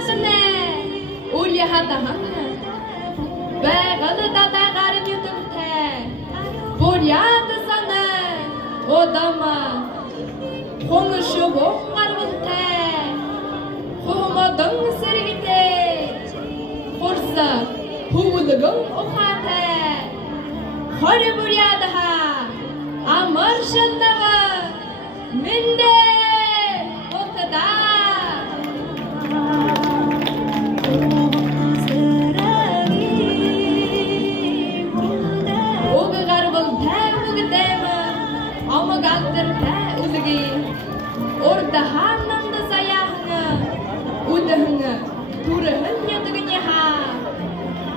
Сасне Улья хатахана Бэгаlı dadagarın yutumte Буряды саны Одама Хомышы боққарғылте Хомадың сіргіте Хорса Хуылығың оқаты Хоры бурядыға Амыр шыннығы Мінді Оқыда Orada hanımda sayağını, udahını, turahın yadığını ha.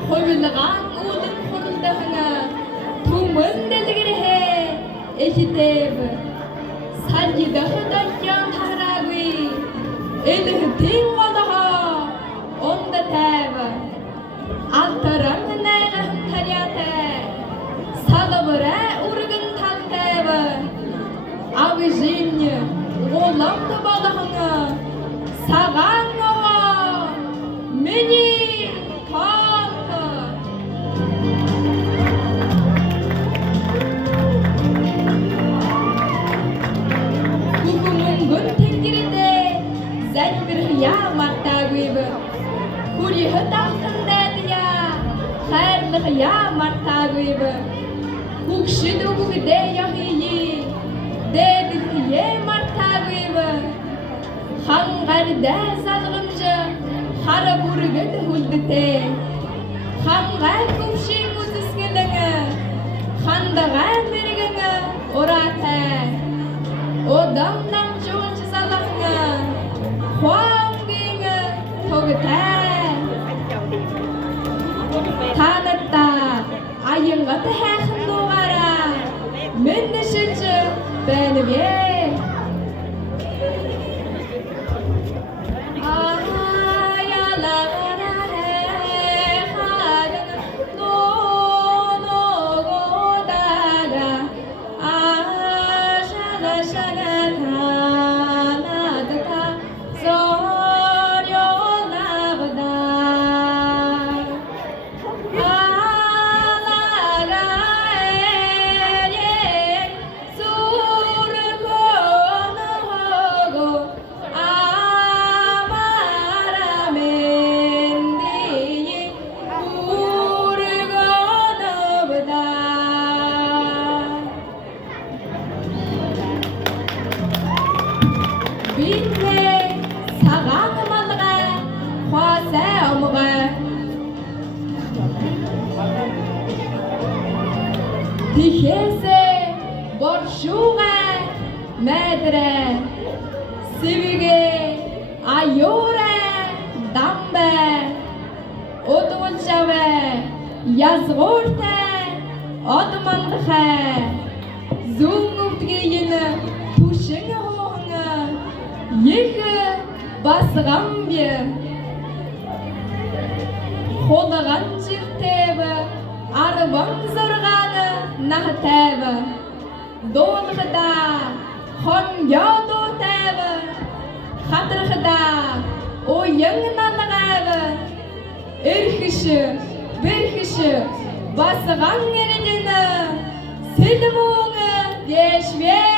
Koyulağın udun konuldağını, tumun deligiri he, eşitev. Sargıdağı da yan taragı, elihi tin olaha, onda tev. Altarın nağın taryatı, salavıra urgın taltev. Avi zimni, Оламды балағыңа, саған ава, мені қалды. Күкімін күн теңгерінде, зәл бір ғия марта көйбі. Көріғі тақтыңдады я, қайрлы ғия марта көйбі. Күкшіді күгіде яғыйы, деді ғия марта көйбі. Ханғарды салғымжы, қара бұрығыды хүлдіте. Ханға күмшің ұзыскіліңі, хандаға мергіңі ораты. Одамдан жолшы салғыңы, хуамгіңі тоғыты. Танытта айыңғаты хәқін доғара, мінді шүтші бәнібе. Binne sağan malığa, хуаса омыға. Тихесе боршуға мәдірі, сивіге айуре дамбе, отуылшаве язғорте одымандыға, зұңғыртығы ені тушыңы Егі басыған бе, қолыған жіктебі, арыбың зорғаны нағытебі. Долғыда, хонға дотебі, қатырғыда, ойың нанығабы. Үрхіші, бірхіші, басыған ердені, сілі мұңы дешве.